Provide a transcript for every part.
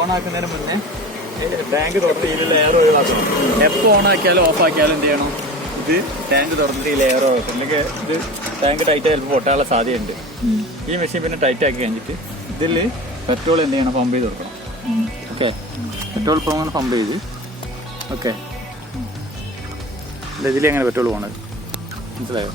ഓണാക്കുന്നതിന് മുന്നേ ടാങ്ക് തുറന്ന് ഇതിൽ ലെയർ ഒഴിവാക്കണം. എപ്പോൾ ഓണാക്കിയാലും ഓഫാക്കിയാലും എന്ത് ചെയ്യണം, ഇത് ടാങ്ക് തുറന്നിട്ട് ഈ ലെയർ ഒഴിവാക്കണം. അല്ലെങ്കിൽ ഇത് ടാങ്ക് ടൈറ്റ് ചിലപ്പോൾ പൊട്ടാനുള്ള സാധ്യതയുണ്ട്. ഈ മെഷീൻ പിന്നെ ടൈറ്റ് ആക്കി കഴിഞ്ഞിട്ട് ഇതിൽ പെട്രോൾ എന്ത് ചെയ്യണം, പമ്പ് ചെയ്ത് കൊടുക്കണം. ഓക്കെ, പെട്രോൾ പമ്പ് ചെയ്ത് ഓക്കെ ഇതിലെങ്ങനെ പെട്രോൾ പോകണത് മനസ്സിലായോ?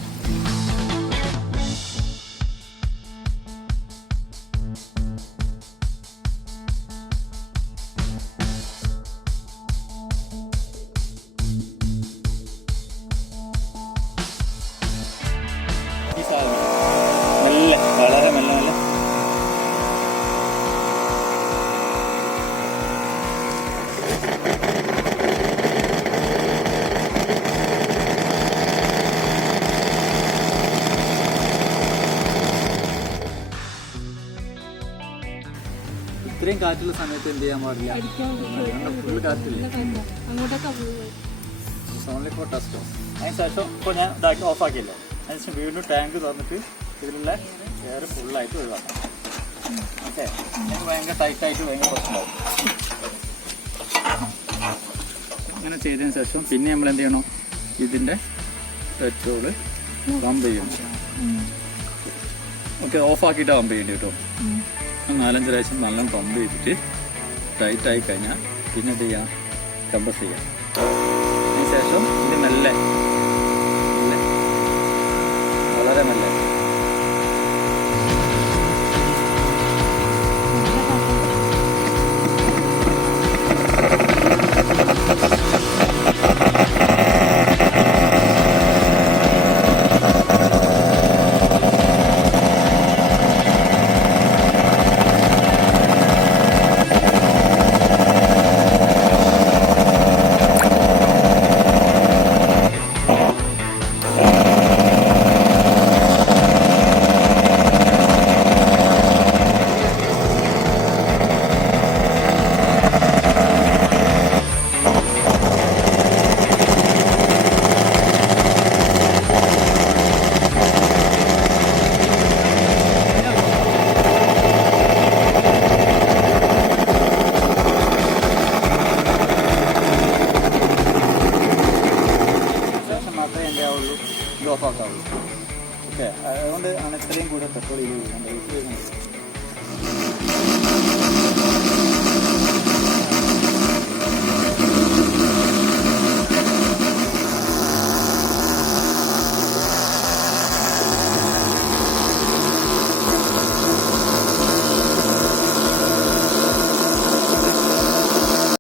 മെല്ലെ, വളരെ മെല്ലെ മെല്ലെ ഇത്രയും കാറ്റുള്ള സമയത്ത് എന്ത് ചെയ്യാൻ പാടില്ല, ഫുള്ള് കാറ്റില്ല. ഓൺലി ഫോർ ടെസ്റ്റോ. അതിനുശേഷം ഇപ്പോൾ ഞാൻ ഇതാക്കി ഓഫാക്കിയല്ലോ, അതിനുശേഷം വീണ്ടും ടാങ്ക് തുറന്നിട്ട് ഇതിലുള്ള എയർ ഫുള്ളായിട്ട് ഒഴിവാക്കാം. ഓക്കെ, ഭയങ്കര ടൈറ്റായിട്ട് ഭയങ്കര പ്രശ്നമാവും. അങ്ങനെ ചെയ്തതിന് ശേഷം പിന്നെ നമ്മൾ എന്ത് ചെയ്യണം, ഇതിൻ്റെ പെട്രോള് പമ്പ് ചെയ്യണം. ഓക്കെ, ഓഫാക്കിയിട്ട് പമ്പ് ചെയ്യേണ്ടി കേട്ടോ. 4-5 പ്രാവശ്യം നല്ല പമ്പ് ചെയ്തിട്ട് ടൈറ്റായി കഴിഞ്ഞാൽ പിന്നെ എന്ത് ചെയ്യാം, കംപ്രസ് ചെയ്യാം. അതിന് ശേഷം ഇത് മെല്ലെ വളരെ മെല്ലെ